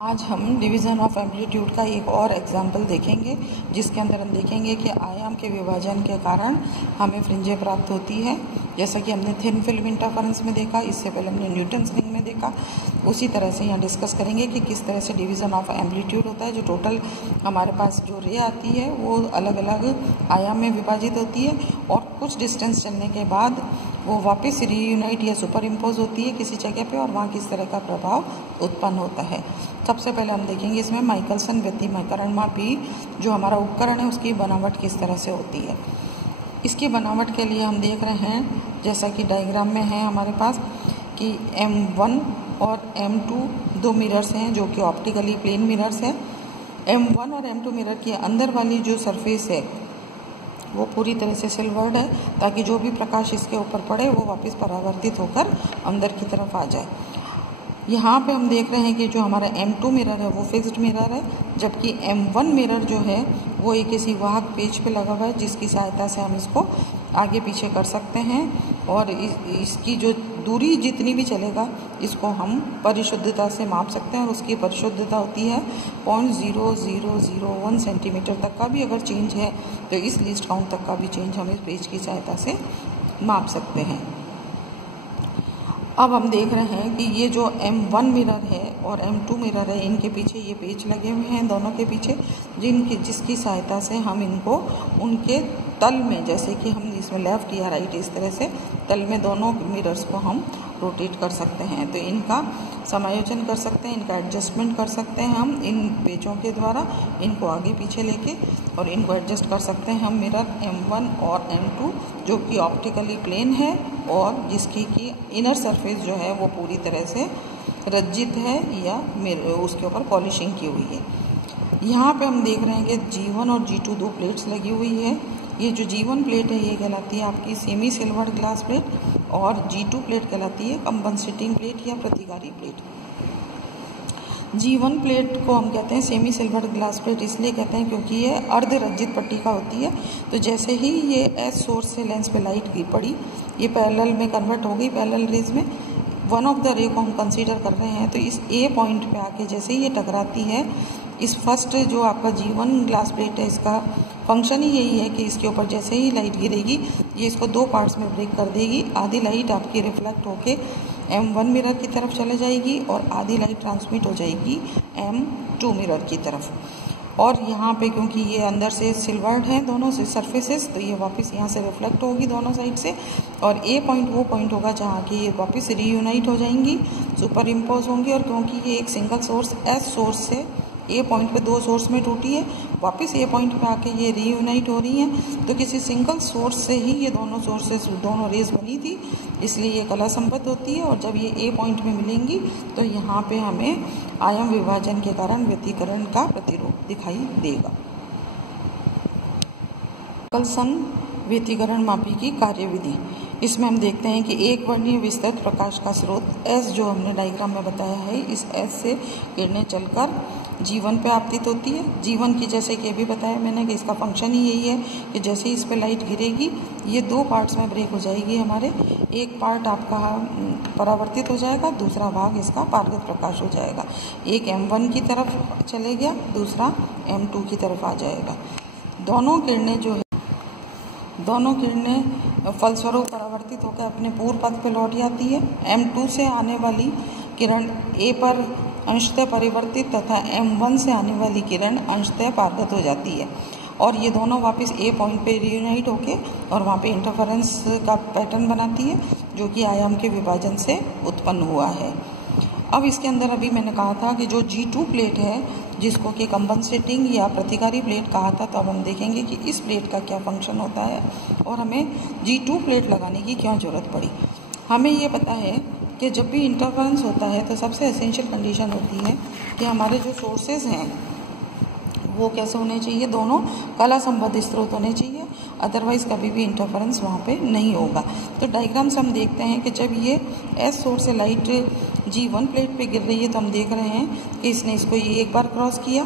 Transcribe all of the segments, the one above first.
आज हम division of amplitude का एक और एग्जाम्पल देखेंगे, जिसके अंदर हम देखेंगे कि आयाम के विभाजन के कारण हमें फ्रिंजें प्राप्त होती है। जैसा कि हमने थिन फिल्म इंटरफेरेंस में देखा, इससे पहले हमने न्यूटन्स रिंग में देखा। उसी तरह से यहाँ डिस्कस करेंगे कि किस तरह से डिवीज़न ऑफ एम्पलीट्यूड होता है। जो टोटल हमारे पास जो रे आती है वो अलग अलग आयाम में विभाजित होती है और कुछ डिस्टेंस चलने के बाद वो वापस रीयूनाइट या सुपर इम्पोज होती है किसी जगह पे, और वहाँ किस तरह का प्रभाव उत्पन्न होता है। सबसे पहले हम देखेंगे इसमें माइकलसन व्यतिकरणमापी जो हमारा उपकरण है उसकी बनावट किस तरह से होती है। इसकी बनावट के लिए हम देख रहे हैं, जैसा कि डायग्राम में है हमारे पास, कि M1 और M2 दो मिरर्स हैं जो कि ऑप्टिकली प्लेन मिरर्स है। M1 और M2 मिरर के अंदर वाली जो सरफेस है वो पूरी तरह से सिल्वर्ड है, ताकि जो भी प्रकाश इसके ऊपर पड़े वो वापस परावर्तित होकर अंदर की तरफ आ जाए। यहाँ पे हम देख रहे हैं कि जो हमारा M2 मिरर है वो फिक्स्ड मिरर है, जबकि M1 मिरर जो है वो एक किसी वाहक पेज पे लगा हुआ है, जिसकी सहायता से हम इसको आगे पीछे कर सकते हैं और इसकी जो दूरी जितनी भी चलेगा इसको हम परिशुद्धता से माप सकते हैं। और उसकी परिशुद्धता होती है 0.0001 सेंटीमीटर तक का भी अगर चेंज है तो इस लीस्ट काउंट तक का भी चेंज हम इस पेज की सहायता से माप सकते हैं। अब हम देख रहे हैं कि ये जो M1 मिरर है और M2 मिरर है, इनके पीछे ये पेच लगे हुए हैं दोनों के पीछे, जिसकी सहायता से हम इनको उनके तल में, जैसे कि हम इसमें लेफ्ट या राइट इस तरह से तल में दोनों मिरर्स को हम रोटेट कर सकते हैं। तो इनका समायोजन कर सकते हैं, इनका एडजस्टमेंट कर सकते हैं हम इन पेचों के द्वारा, इनको आगे पीछे लेके, और इनको एडजस्ट कर सकते हैं हम मिरर M1 और M2 जो कि ऑप्टिकली प्लेन है और जिसकी की इनर सरफेस जो है वो पूरी तरह से रज्जित है या उसके ऊपर पॉलिशिंग की हुई है। यहाँ पे हम देख रहे हैं कि G1 और G2 दो प्लेट्स लगी हुई है। ये जो G1 प्लेट है ये कहलाती है आपकी सेमी सिल्वर्ड ग्लास प्लेट, और G2 प्लेट कहलाती है कंपनसेटिंग प्लेट या प्रतिकारी प्लेट। G1 प्लेट को हम कहते हैं सेमी सिल्वर्ड ग्लास प्लेट, इसलिए कहते हैं क्योंकि ये अर्ध रज्जित पट्टी का होती है। तो जैसे ही ये एस सोर्स से लेंस पे लाइट गिर पड़ी, ये पैरेलल में कन्वर्ट हो गई, पैरेलल रेज में वन ऑफ द रे को हम कंसीडर कर रहे हैं। तो इस ए पॉइंट पे आके जैसे ही ये टकराती है, इस फर्स्ट जो आपका G1 ग्लास प्लेट है इसका फंक्शन ही यही है कि इसके ऊपर जैसे ही लाइट गिरेगी ये इसको दो पार्ट्स में ब्रेक कर देगी। आधी लाइट आपकी रिफ्लेक्ट होके M1 मिरर की तरफ चले जाएगी और आधी लाइट ट्रांसमिट हो जाएगी M2 मिरर की तरफ। और यहाँ पे क्योंकि ये अंदर से सिल्वर्ड हैं दोनों से सरफेसेस, तो ये वापस यहाँ से रिफ्लेक्ट होगी दोनों साइड से, और ए पॉइंट वो पॉइंट होगा जहाँ की ये वापस रीयूनाइट हो जाएंगी, सुपर इम्पोज होंगी। और क्योंकि ये एक सिंगल सोर्स एस सोर्स से ए पॉइंट पे दो सोर्स में टूटी है, वापस ए पॉइंट पे आके ये रीयूनाइट हो रही हैं, तो किसी सिंगल सोर्स से ही ये दोनों सोर्सेस दोनों रेज बनी थी, इसलिए ये कला संपत्त होती है। और जब ये ए पॉइंट में मिलेंगी तो यहाँ पे हमें आयाम विभाजन के कारण व्यतिकरण का प्रतिरूप दिखाई देगा। माइकलसन व्यतिकरणमापी की कार्यविधि, इसमें हम देखते हैं कि एक वर्णीय विस्तृत प्रकाश का स्रोत S जो हमने डायग्राम में बताया है, इस S से किरणें चलकर G1 पे आपतित होती है। G1 की जैसे कि अभी बताया मैंने कि इसका फंक्शन ही यही है कि जैसे ही इस पे लाइट गिरेगी ये दो पार्ट्स में ब्रेक हो जाएगी हमारे। एक पार्ट आपका परावर्तित हो जाएगा, दूसरा भाग इसका पारगत प्रकाश हो जाएगा। एक M1 की तरफ चले गया, दूसरा M2 की तरफ आ जाएगा। दोनों किरणें फलस्वरूप परावर्तित होकर अपने पूर्व पथ पर लौट जाती है। M2 से आने वाली किरण A पर अंशतः परिवर्तित तथा M1 से आने वाली किरण अंशतः पारगत हो जाती है, और ये दोनों वापस A पॉइंट पे रीयूनाइट होके और वहाँ पे इंटरफेरेंस का पैटर्न बनाती है जो कि आयाम के विभाजन से उत्पन्न हुआ है। अब इसके अंदर अभी मैंने कहा था कि जो G2 प्लेट है जिसको कि कंपनसेटिंग या प्रतिकारी प्लेट कहा था, तो अब हम देखेंगे कि इस प्लेट का क्या फंक्शन होता है और हमें G2 प्लेट लगाने की क्यों ज़रूरत पड़ी। हमें ये पता है कि जब भी इंटरफेरेंस होता है तो सबसे एसेंशियल कंडीशन होती है कि हमारे जो सोर्सेज हैं वो कैसे होने चाहिए, दोनों कला संबद्ध स्रोत होने चाहिए, अदरवाइज कभी भी इंटरफेरेंस वहाँ पे नहीं होगा। तो डायग्राम से हम देखते हैं कि जब ये एस सोर्स से लाइट G1 प्लेट पे गिर रही है तो हम देख रहे हैं कि इसने इसको ये एक बार क्रॉस किया,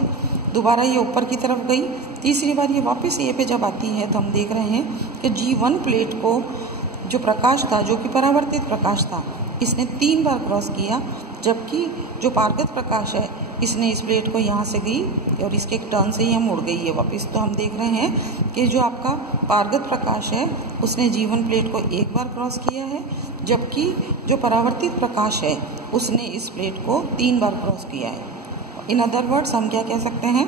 दोबारा ये ऊपर की तरफ गई, तीसरी बार ये वापस ए पे जब आती है तो हम देख रहे हैं कि G1 प्लेट को जो प्रकाश था, जो कि परावर्तित प्रकाश था, इसने 3 बार क्रॉस किया, जबकि जो पारगत प्रकाश है इसने इस प्लेट को यहाँ से गई और इसके टर्न से ही हम उड़ गई है वापस। तो हम देख रहे हैं कि जो आपका पारगत प्रकाश है उसने G1 प्लेट को एक बार क्रॉस किया है, जबकि जो परावर्तित प्रकाश है उसने इस प्लेट को 3 बार क्रॉस किया है। इन अदर वर्ड्स हम क्या कह सकते हैं,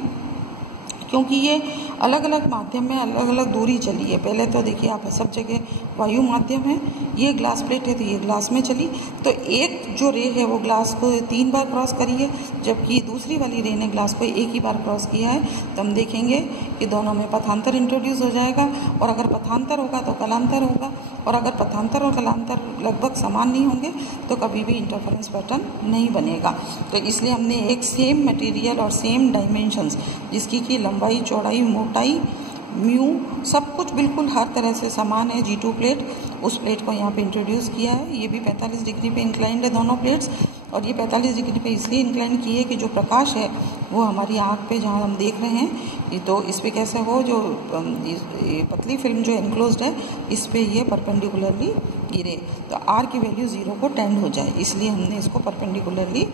क्योंकि ये अलग अलग माध्यम में अलग अलग दूरी चली है। पहले तो देखिए आप सब जगह वायु माध्यम है, ये ग्लास प्लेट है तो ये ग्लास में चली, तो एक जो रे है वो ग्लास को 3 बार क्रॉस करी है, जबकि दूसरी वाली रे ने ग्लास को एक ही बार क्रॉस किया है। तो हम देखेंगे कि दोनों में पथांतर इंट्रोड्यूस हो जाएगा, और अगर पथांतर होगा तो कलांतर होगा, और अगर पथांतर और कलांतर लगभग समान नहीं होंगे तो कभी भी इंटरफेरेंस पैटर्न नहीं बनेगा। तो इसलिए हमने एक सेम मटेरियल और सेम डायमेंशंस, जिसकी कि लंबाई, चौड़ाई, मोटाई, म्यू सब कुछ बिल्कुल हर तरह से समान है G2 प्लेट, उस प्लेट को यहाँ पे इंट्रोड्यूस किया है। ये भी 45 डिग्री पे इंक्लाइंड है दोनों प्लेट्स, और ये 45 डिग्री पे इसलिए इंक्लाइंड की है कि जो प्रकाश है वो हमारी आँख पे जहाँ हम देख रहे हैं तो इस पर कैसे हो, जो पतली फिल्म जो एनक्लोज्ड है इस पर ये परपेंडिकुलरली गिरे, तो R की वैल्यू 0 को टेंड हो जाए, इसलिए हमने इसको परपेंडिकुलरली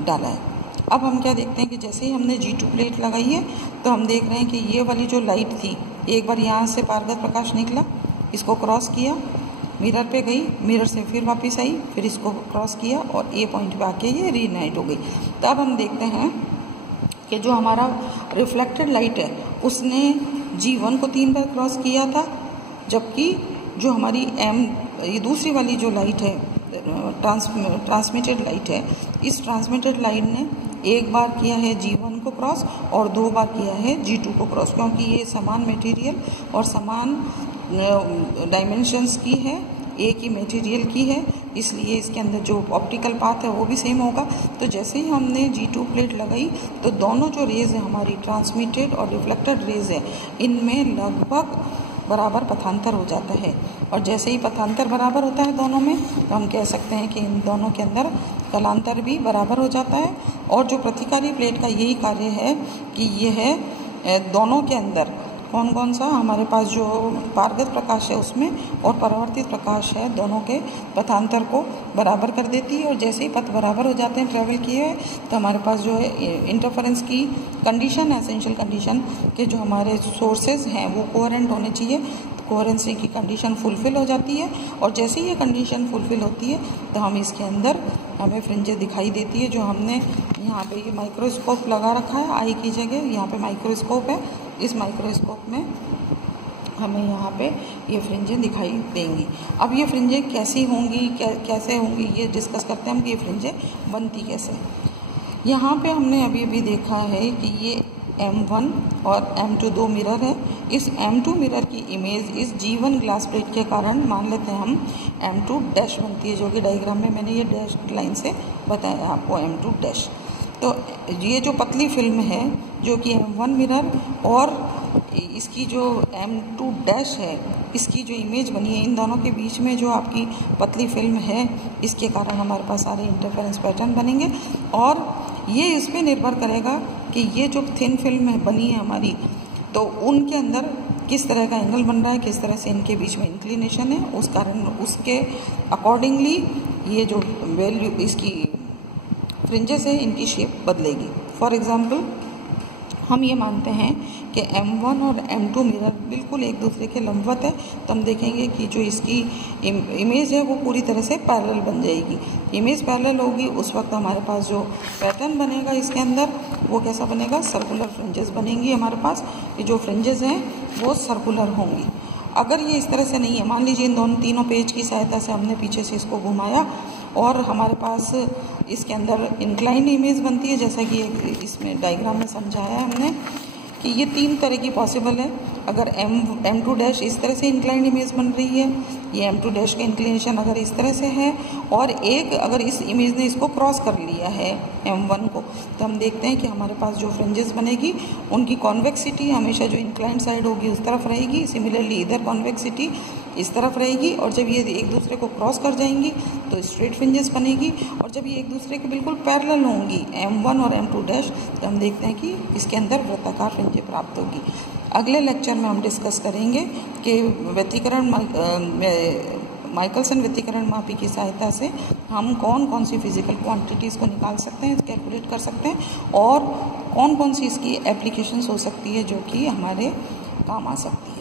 डाला है। अब हम क्या देखते हैं कि जैसे ही हमने G2 प्लेट लगाई है तो हम देख रहे हैं कि ये वाली जो लाइट थी एक बार यहाँ से पारगत प्रकाश निकला, इसको क्रॉस किया, मिरर पे गई, मिरर से फिर वापस आई, फिर इसको क्रॉस किया और ए पॉइंट पे आके ये रीनाइट हो गई। तो अब हम देखते हैं कि जो हमारा रिफ्लेक्टेड लाइट है उसने G1 को 3 बार क्रॉस किया था, जबकि जो हमारी ये दूसरी वाली जो लाइट है ट्रांसमिटेड लाइट है, इस ट्रांसमिटेड लाइट ने एक बार किया है G1 को क्रॉस और 2 बार किया है G2 को क्रॉस, क्योंकि ये समान मटेरियल और समान डायमेंशंस की है, एक ही मटेरियल की है, इसलिए इसके अंदर जो ऑप्टिकल पाथ है वो भी सेम होगा। तो जैसे ही हमने G2 प्लेट लगाई तो दोनों जो रेज है हमारी ट्रांसमिटेड और रिफ्लेक्टेड रेज है, इनमें लगभग बराबर पथांतर हो जाता है, और जैसे ही पथांतर बराबर होता है दोनों में तो हम कह सकते हैं कि इन दोनों के अंदर कलांतर भी बराबर हो जाता है। और जो प्रतिकारी प्लेट का यही कार्य है कि यह दोनों के अंदर कौन कौन सा हमारे पास जो पारगत प्रकाश है उसमें और परावर्तित प्रकाश है दोनों के पथांतर को बराबर कर देती है, और जैसे ही पथ बराबर हो जाते हैं ट्रैवल किए तो हमारे पास जो है इंटरफेरेंस की कंडीशन है, एसेंशियल कंडीशन के जो हमारे सोर्सेज हैं वो कोहेरेंट होने चाहिए, कोहेरेंसी की कंडीशन फुलफिल हो जाती है। और जैसे ही ये कंडीशन फुलफिल होती है तो हम इसके अंदर हमें फ्रिंजेस दिखाई देती है। जो हमने यहाँ पे ये माइक्रोस्कोप लगा रखा है आई की जगह, यहाँ पे माइक्रोस्कोप है, इस माइक्रोस्कोप में हमें यहाँ पे ये फ्रिंजें दिखाई देंगी। अब ये फ्रिंजें कैसी होंगी, कैसे होंगी, ये डिस्कस करते हैं हम कि ये फ्रिंजें बनती कैसे। यहाँ पे हमने अभी देखा है कि ये M1 और M2 दो मिरर है। इस M2 मिरर की इमेज इस G1 ग्लास प्लेट के कारण मान लेते हैं हम M2 डैश बनती है, जो कि डायग्राम में मैंने ये डैश लाइन से बताया आपको M2 डैश। तो ये जो पतली फिल्म है जो कि M1 मिरर और इसकी जो M2 डैश है, इसकी जो इमेज बनी है, इन दोनों के बीच में जो आपकी पतली फिल्म है, इसके कारण हमारे पास सारे इंटरफेरेंस पैटर्न बनेंगे। और ये इस पर निर्भर करेगा कि ये जो थिन फिल्म बनी है हमारी, तो उनके अंदर किस तरह का एंगल बन रहा है, किस तरह से इनके बीच में इंक्लिनेशन है, उस कारण उसके अकॉर्डिंगली ये जो वैल्यू इसकी फ्रिंजेस है इनकी शेप बदलेगी। फॉर एग्जांपल हम ये मानते हैं कि M1 और M2 मिरर बिल्कुल एक दूसरे के लंबवत है, तो हम देखेंगे कि जो इसकी इमेज है वो पूरी तरह से पैरेलल बन जाएगी। इमेज पैरेलल होगी उस वक्त हमारे पास जो पैटर्न बनेगा इसके अंदर वो कैसा बनेगा, सर्कुलर फ्रिंजेस बनेंगी हमारे पास। ये जो फ्रिंजेस हैं वो सर्कुलर होंगी। अगर ये इस तरह से नहीं है, मान लीजिए इन दोनों तीनों पेज की सहायता से हमने पीछे से इसको घुमाया और हमारे पास इसके अंदर इंक्लाइंड इमेज बनती है, जैसा कि इसमें डायग्राम में समझाया है हमने कि ये 3 तरह की पॉसिबल है। अगर M2 डैश इस तरह से इंक्लाइंड इमेज बन रही है, ये M2 डैश का इंक्लिनेशन अगर इस तरह से है, और एक अगर इस इमेज ने इसको क्रॉस कर लिया है M1 को, तो हम देखते हैं कि हमारे पास जो फ्रिंजेस बनेगी उनकी कॉन्वेक्सिटी हमेशा जो इंक्लाइंड साइड होगी उस तरफ रहेगी, सिमिलरली इधर कॉन्वेक्सिटी इस तरफ रहेगी, और जब ये एक दूसरे को क्रॉस कर जाएंगी तो स्ट्रेट फ्रिंजेस बनेगी। और जब ये एक दूसरे के बिल्कुल पैरेलल होंगी M1 और M2 डैश, तो हम देखते हैं कि इसके अंदर वृत्ताकार फ्रिंजें प्राप्त होगी। अगले लेक्चर में हम डिस्कस करेंगे कि व्यतिकरण माइकलसन व्यतिकरण मापी की सहायता से हम कौन कौन सी फिजिकल क्वांटिटीज़ को निकाल सकते हैं, कैलकुलेट कर सकते हैं और कौन कौन सी इसकी एप्लीकेशंस हो सकती है जो कि हमारे काम आ सकती है।